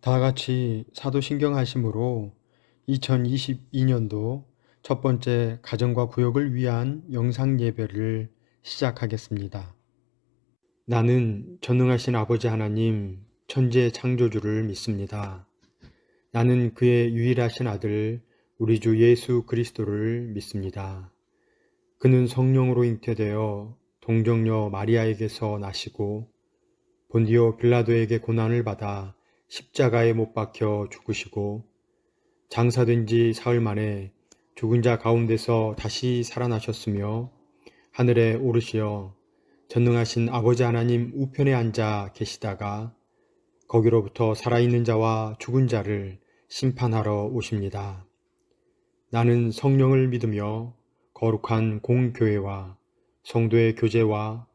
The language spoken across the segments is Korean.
다 같이 사도신경 하심으로 2022년도 첫 번째 가정과 구역을 위한 영상 예배를 시작하겠습니다. 나는 전능하신 아버지 하나님 천지의 창조주를 믿습니다. 나는 그의 유일하신 아들 우리 주 예수 그리스도를 믿습니다. 그는 성령으로 잉태되어 동정녀 마리아에게서 나시고 본디오 빌라도에게 고난을 받아 십자가에 못 박혀 죽으시고 장사된 지 사흘 만에 죽은 자 가운데서 다시 살아나셨으며 하늘에 오르시어 전능하신 아버지 하나님 우편에 앉아 계시다가 거기로부터 살아있는 자와 죽은 자를 심판하러 오십니다. 나는 성령을 믿으며 거룩한 공교회와 성도의 교제와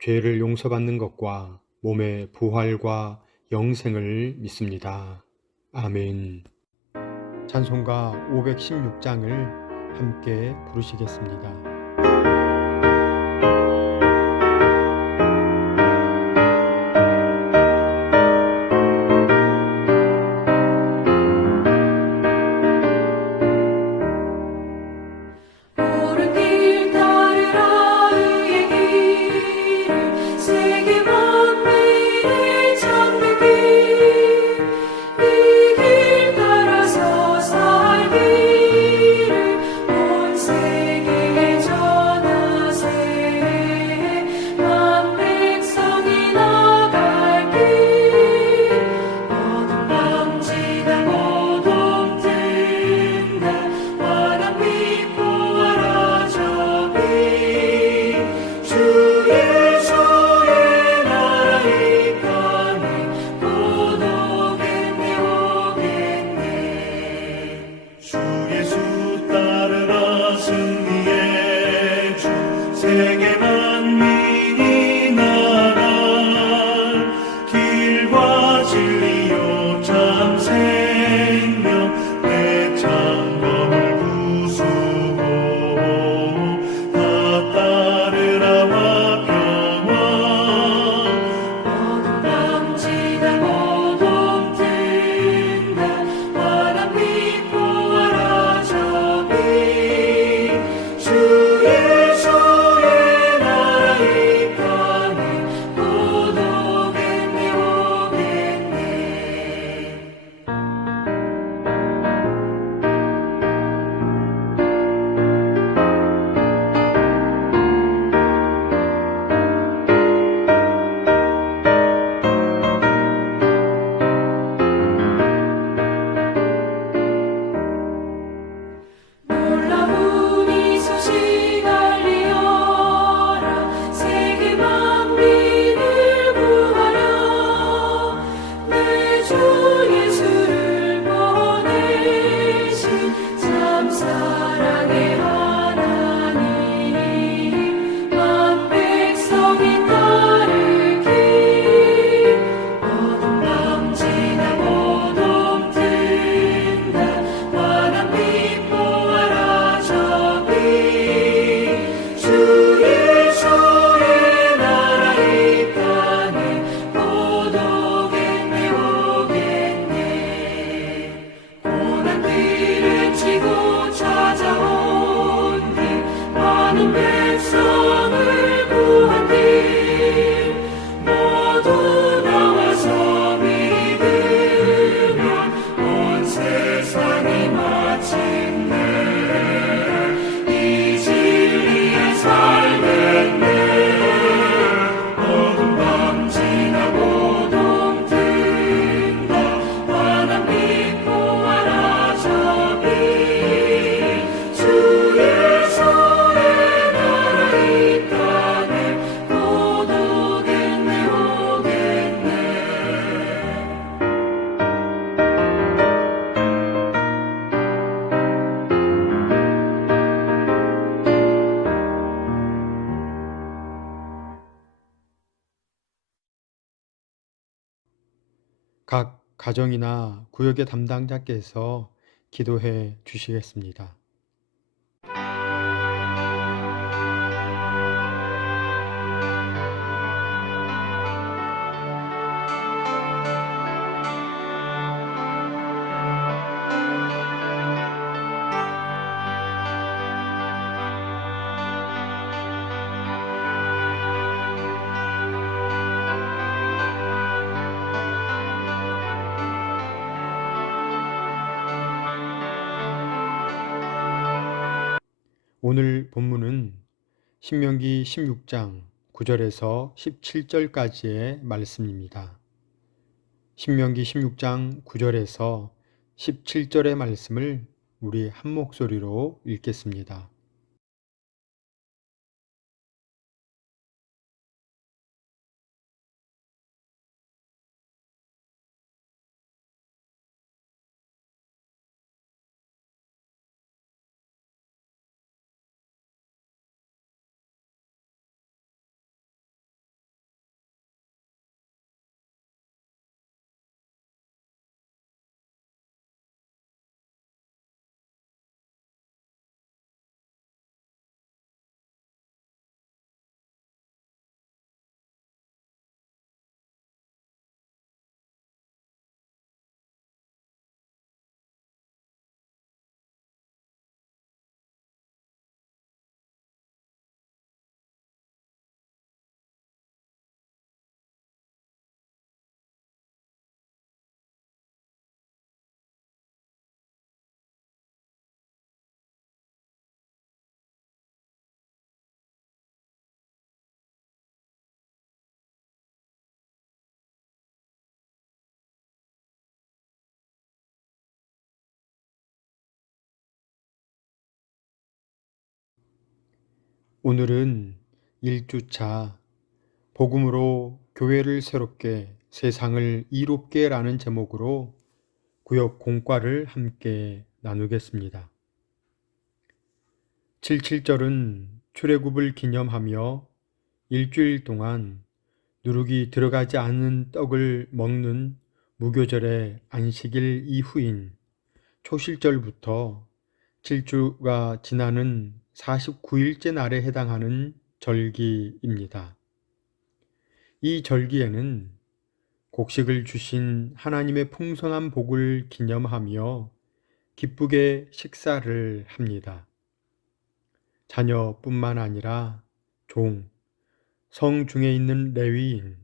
죄를 용서받는 것과 몸의 부활과 영생을 믿습니다. 아멘. 찬송가 516장을 함께 부르시겠습니다. 각 가정이나 구역의 담당자께서 기도해 주시겠습니다. 오늘 본문은 신명기 16장 9절에서 17절까지의 말씀입니다. 신명기 16장 9절에서 17절의 말씀을 우리 한 목소리로 읽겠습니다. 오늘은 1주차 복음으로 교회를 새롭게 세상을 이롭게라는 제목으로 구역 공과를 함께 나누겠습니다. 77절은 출애굽을 기념하며 일주일 동안 누룩이 들어가지 않은 떡을 먹는 무교절의 안식일 이후인 초실절부터 7주가 지나는 49일째 날에 해당하는 절기입니다. 이 절기에는 곡식을 주신 하나님의 풍성한 복을 기념하며 기쁘게 식사를 합니다. 자녀뿐만 아니라 종, 성 중에 있는 레위인,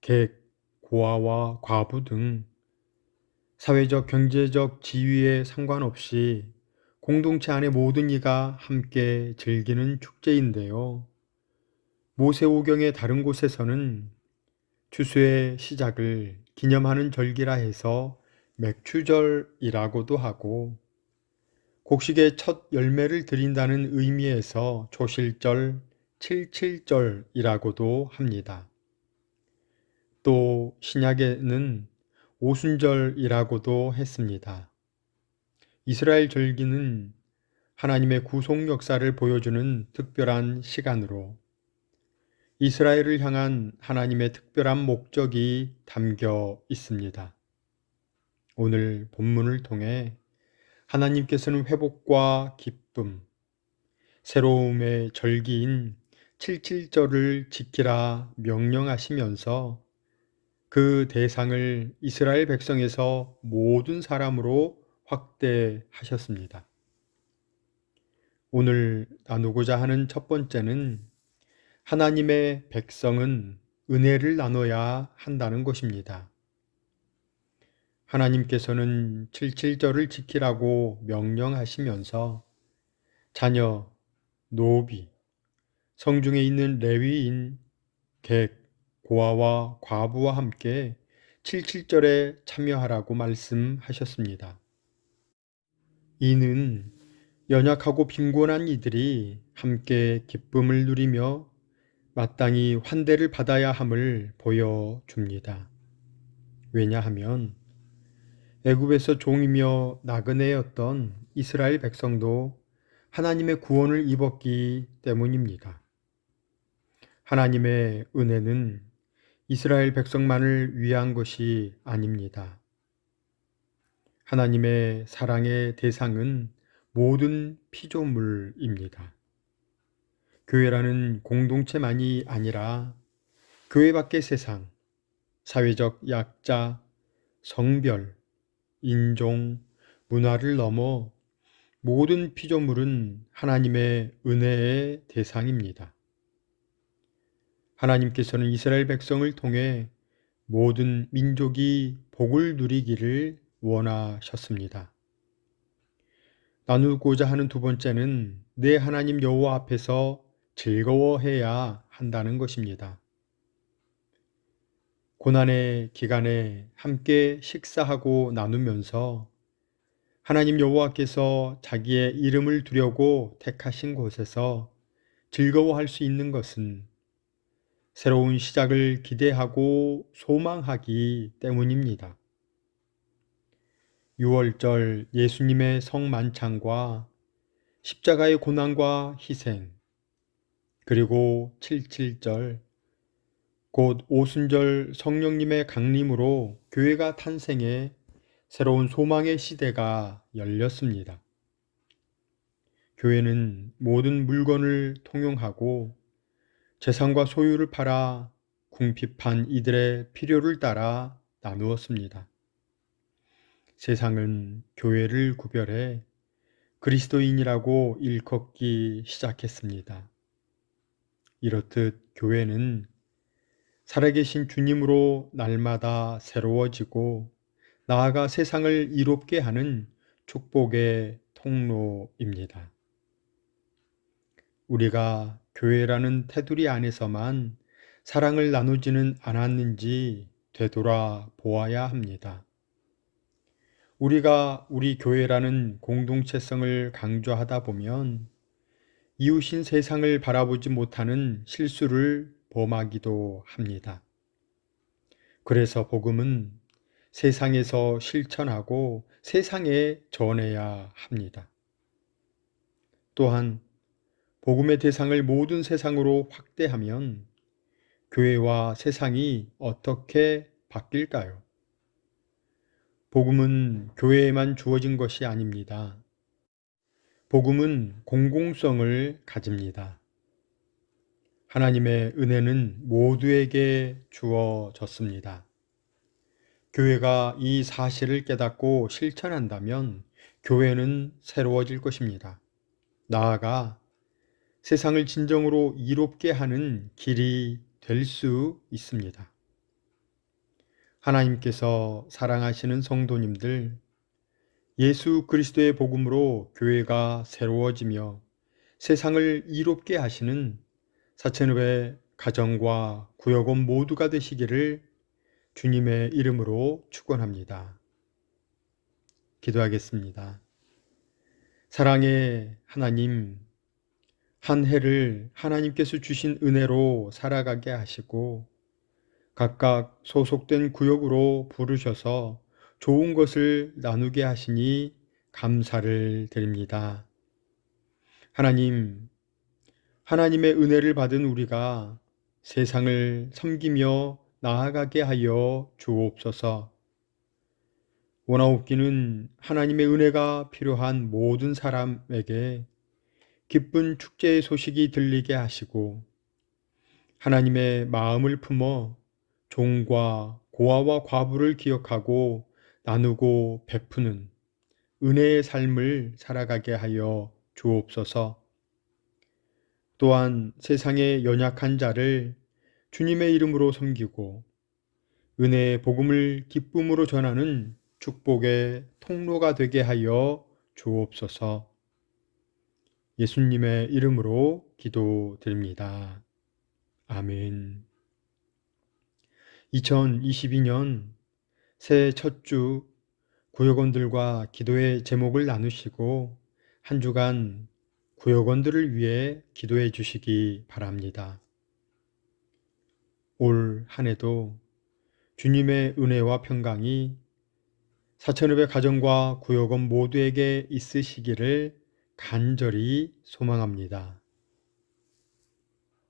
객, 고아와 과부 등 사회적 경제적 지위에 상관없이 공동체 안의 모든 이가 함께 즐기는 축제인데요. 모세오경의 다른 곳에서는 추수의 시작을 기념하는 절기라 해서 맥추절이라고도 하고, 곡식의 첫 열매를 드린다는 의미에서 초실절, 칠칠절이라고도 합니다. 또 신약에는 오순절이라고도 했습니다. 이스라엘 절기는 하나님의 구속 역사를 보여주는 특별한 시간으로 이스라엘을 향한 하나님의 특별한 목적이 담겨 있습니다. 오늘 본문을 통해 하나님께서는 회복과 기쁨, 새로움의 절기인 칠칠절을 지키라 명령하시면서 그 대상을 이스라엘 백성에서 모든 사람으로 확대하셨습니다. 오늘 나누고자 하는 첫 번째는 하나님의 백성은 은혜를 나눠야 한다는 것입니다. 하나님께서는 칠칠절을 지키라고 명령하시면서 자녀, 노비, 성중에 있는 레위인, 객, 고아와 과부와 함께 칠칠절에 참여하라고 말씀하셨습니다. 이는 연약하고 빈곤한 이들이 함께 기쁨을 누리며 마땅히 환대를 받아야 함을 보여줍니다. 왜냐하면 애굽에서 종이며 나그네였던 이스라엘 백성도 하나님의 구원을 입었기 때문입니다. 하나님의 은혜는 이스라엘 백성만을 위한 것이 아닙니다. 하나님의 사랑의 대상은 모든 피조물입니다. 교회라는 공동체만이 아니라 교회 밖의 세상, 사회적 약자, 성별, 인종, 문화를 넘어 모든 피조물은 하나님의 은혜의 대상입니다. 하나님께서는 이스라엘 백성을 통해 모든 민족이 복을 누리기를 원하셨습니다. 나누고자 하는 두 번째는 내 하나님 여호와 앞에서 즐거워해야 한다는 것입니다. 고난의 기간에 함께 식사하고 나누면서 하나님 여호와께서 자기의 이름을 두려고 택하신 곳에서 즐거워할 수 있는 것은 새로운 시작을 기대하고 소망하기 때문입니다. 6월절 예수님의 성만찬과 십자가의 고난과 희생, 그리고 77절 곧 오순절 성령님의 강림으로 교회가 탄생해 새로운 소망의 시대가 열렸습니다. 교회는 모든 물건을 통용하고 재산과 소유를 팔아 궁핍한 이들의 필요를 따라 나누었습니다. 세상은 교회를 구별해 그리스도인이라고 일컫기 시작했습니다. 이렇듯 교회는 살아계신 주님으로 날마다 새로워지고 나아가 세상을 이롭게 하는 축복의 통로입니다. 우리가 교회라는 테두리 안에서만 사랑을 나누지는 않았는지 되돌아 보아야 합니다. 우리가 우리 교회라는 공동체성을 강조하다 보면 이웃인 세상을 바라보지 못하는 실수를 범하기도 합니다. 그래서 복음은 세상에서 실천하고 세상에 전해야 합니다. 또한 복음의 대상을 모든 세상으로 확대하면 교회와 세상이 어떻게 바뀔까요? 복음은 교회에만 주어진 것이 아닙니다. 복음은 공공성을 가집니다. 하나님의 은혜는 모두에게 주어졌습니다. 교회가 이 사실을 깨닫고 실천한다면 교회는 새로워질 것입니다. 나아가 세상을 진정으로 이롭게 하는 길이 될 수 있습니다. 하나님께서 사랑하시는 성도님들, 예수 그리스도의 복음으로 교회가 새로워지며 세상을 이롭게 하시는 사천읍의 가정과 구역원 모두가 되시기를 주님의 이름으로 축원합니다. 기도하겠습니다. 사랑의 하나님, 한 해를 하나님께서 주신 은혜로 살아가게 하시고 각각 소속된 구역으로 부르셔서 좋은 것을 나누게 하시니 감사를 드립니다. 하나님, 하나님의 은혜를 받은 우리가 세상을 섬기며 나아가게 하여 주옵소서. 원하옵기는 하나님의 은혜가 필요한 모든 사람에게 기쁜 축제의 소식이 들리게 하시고 하나님의 마음을 품어 종과 고아와 과부를 기억하고 나누고 베푸는 은혜의 삶을 살아가게 하여 주옵소서. 또한 세상의 연약한 자를 주님의 이름으로 섬기고 은혜의 복음을 기쁨으로 전하는 축복의 통로가 되게 하여 주옵소서. 예수님의 이름으로 기도드립니다. 아멘. 2022년 새해 첫 주 구역원들과 기도의 제목을 나누시고 한 주간 구역원들을 위해 기도해 주시기 바랍니다. 올 한 해도 주님의 은혜와 평강이 사천읍의 가정과 구역원 모두에게 있으시기를 간절히 소망합니다.